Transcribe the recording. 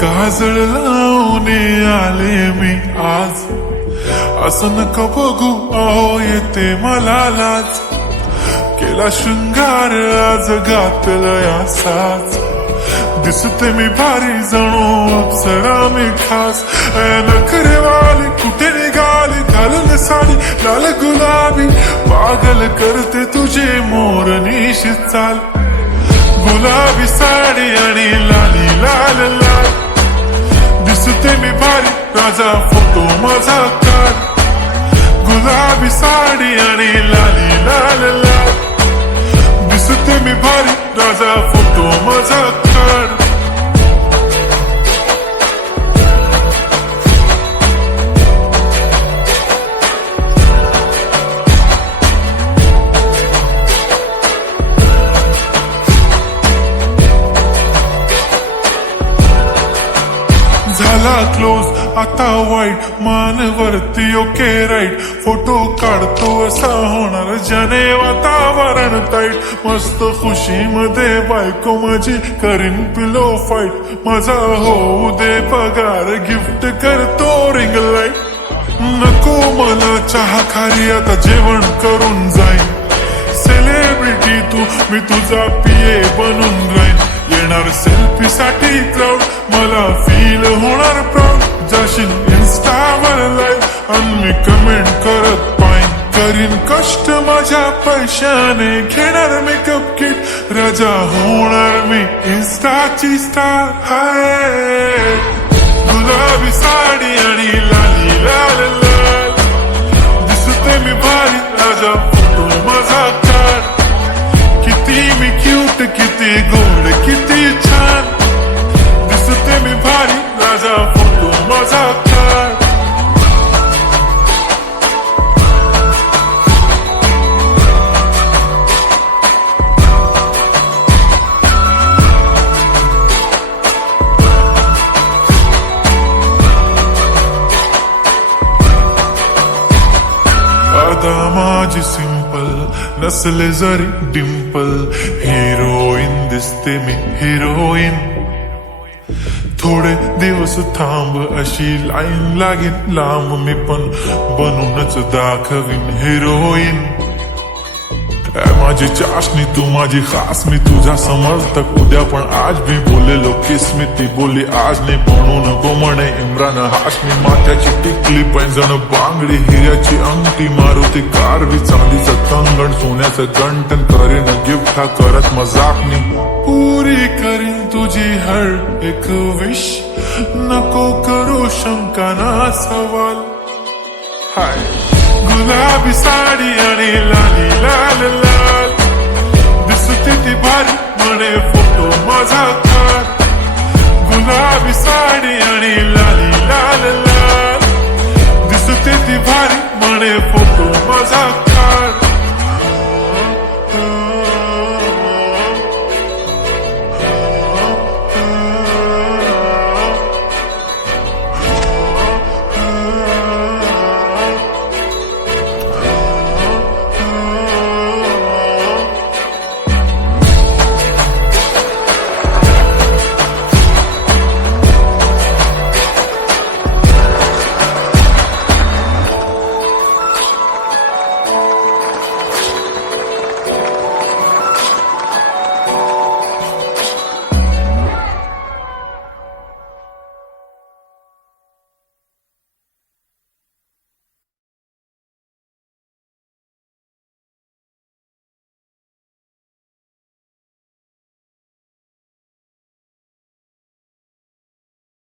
काजळ लावून आले मी आज, असं नका बघू अहो येते मला लाज, केला शृंगार आज घातला साज, दिसते मी भारी जणू अप्सरा मी खास, नखरेवाली कुठे निघाली घालून साडी लाल गुलाबी, पागल करते तुझे मोरनीशी चाल, गुलाबी साडी आणि लाली लाल लाल, दिसते मी भारी राजा फोटो माझा काढ, गुलाबी साडी आणि लाली लाल लाल, दिसते मी भारी राजा फोटो माझा काढ. झाला क्लोज आता वाईट, मान वरती ओके राईट, फोटो काढतो असा होणार ज्याने वातावरण टाईट, मस्त खुशी मध्ये बायको माझी करीन पिलो फाईट, माझा होऊ दे पगार गिफ्ट करतो रिंग लाईट, नको मला चहा खारी आता जेवण करून जाईन, सेलिब्रिटी तू मी तुझा पिये बनून राहीन, येणार सेल्फी साठी क्राऊड मला फील होणार प्राऊड, जाशील इन्स्टावर लाईव्ह आणि मी कमेंट करत पाईन, करीन कष्ट माझ्या पैशाने घेणार मेकअप किट, राजा होणार मी इन्स्टाची स्टार. हाय गुलाबी साडी आणि लाली लाल लाल, दिसते मी भारी राजा फोटो माझा काढ, किती मी क्यूट किती गोड किती छान, दिसते मी भारी राजा फोटो माझा काढ. अदा माझी सिंपल नसले जरी डिंपल, हिरोईन दिसते मी हिरोईन, थोडे दिवस थांब अशी लाईन लागेल लांब, मी पण बनूनच दाखवीन हिरोईन, माझी चाशनी तू माझी खास, मी तुझा समर्थक उद्या पण आज भी बोलेलो किस मी, ती बोली आज नाही म्हणून नको म्हणे इम्रान हाशमी, माथ्याची टिकली पैंजण बांगडी हिऱ्याची अंगठी, मारुती कारवी चांदीचं कंगण सोन्याचं गंटन, करीन गिफ्ट हा करत मजाकनी, पुरी करीन तुझी हर एक विश, नको करू शंका ना सवाल. हाय गुलाबी साडी आणि लाली लाल लाल,